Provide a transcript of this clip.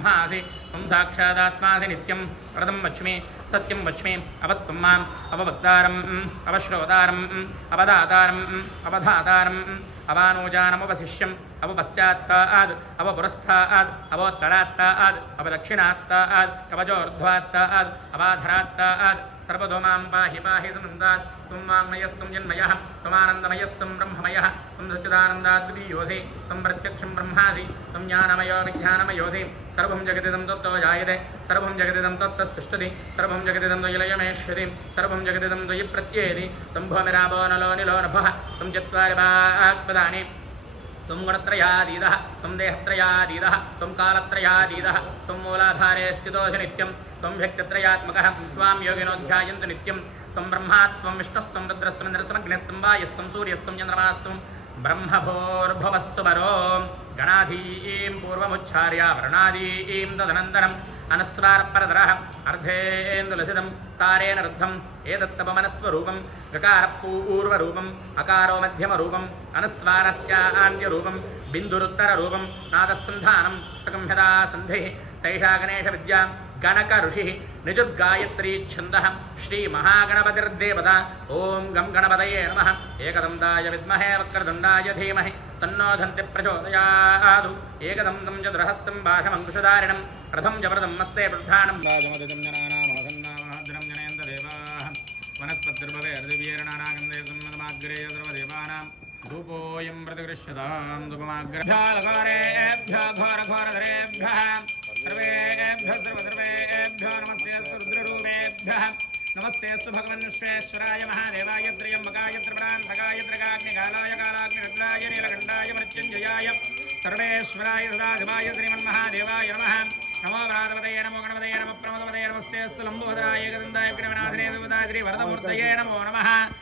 ब्रह्मासि त्वं साक्षादात्मासि नित्यं वरदं वच्मि सत्यं वच्मि अवत्वं माम् अववक्तारम् अवश्रोतारम् अवदातारम् अवधातारम् अवानोजानमुपशिष्यम् अवपश्चात्ताद् अवपुरस्ताद् अवोत्तरात्ताद् अवदक्षिणात्ताद् अवजोर्ध्वात्ताद् अवाधरात्ताद् सर्वतो मां पाहि पाहि सनन्दात् त्वं वाङ्मयस्त्वं जन्मयः त्वमानन्दमयस्त्वं ब्रह्ममयः त्वं सच्चिदानन्दाद्वितीयोऽसि त्वं प्रत्यक्षं ब्रह्मासि त्वं ज्ञानमयो विज्ञानमयोऽसि सर्वं जगदिदं तत्तो जायते सर्वं जगदिदं तत्तस्तिष्ठति सर्वं जगदिदं त्वयिलयमेष्यति सर्वं जगदिदं त्वयि प्रत्येति त्वं भूमिरापो नलो निलो नभः त्वं चत्वारि वाक्पदानि त्वं गुणत्रयादीदः त्वं देहत्रयादीदः त्वं कालत्रयादीदः त्वं मूलाधारे स्थितोऽसि नित्यं त्वं व्यक्तित्रयात्मकः त्वां योगिनो ध्यायन्ति नित्यं त्वं ब्रह्मा त्वं विष्णुस्त्वं रुद्रस्त्वमिन्द्रस्त्वमग्निस्त्वं वायुस्त्वं सूर्यस्त्वं चन्द्रमास्त्वं ब्रह्मभोर्भवस्सुवरो गणाधीं पूर्वमुच्चार्य वर्णादीं तदनन्तरम् अनुस्वारपरधरः अर्धेन्दुलसितं तारेण रुद्धम् एतत्तपमनस्वरूपं गकारपूर्वरूपम् अकारो मध्यमरूपम् अनुस्वारस्यान्त्यरूपं बिन्दुरुत्तररूपं नादसन्धानं सकंह्यता सन्धिः सैषा गणेशविद्या गणक ऋषिः निजुद्गायत्री छन्दः श्रीमहागणपतिर्देवता ॐ गं गणपतये नमः एकदन्ताय विद्महे वक्रतुण्डाय धीमहि तन्नो दन्ति प्रचोदयात् एकदन्तं चतुर्हस्तं बाशमङ्कुशधारिणं रथं च व्रतं मस्ते वृद्धानं राजमदितं जनानामासन्नामाद्रं जनयन्त देवाः वनस्पतिर्भवेर्दिव्यैर्नानागन्धे सम्मतमाग्रे सर्वदेवानां धूपोऽयं प्रतिगृह्यतां धूपमाग्रहालकारेभ्यः घोरघोरधरेभ्यः सर्वेभ्यः सर्वसर्वेभ्यो नमस्ते रुद्ररूपेभ्यः नमस्ते भगवन् विश्वेश्वराय महादेवाय त्र्यम्बकाय त्रिपुरान्तकाय त्रिकाग्निकालाय कालाग्निरुद्राय नीलकण्ठाय मृत्युञ्जयाय सर्वेश्वराय सदाशिवाय श्रीमन्महादेवाय नमः नमो पार्वतये नमो गणपतये नमः प्रमोदपतये नमस्ते लम्बोदराय एकदन्ताय विघ्नविनाशिने देवता श्रीवरदमूर्तये नमो नमः।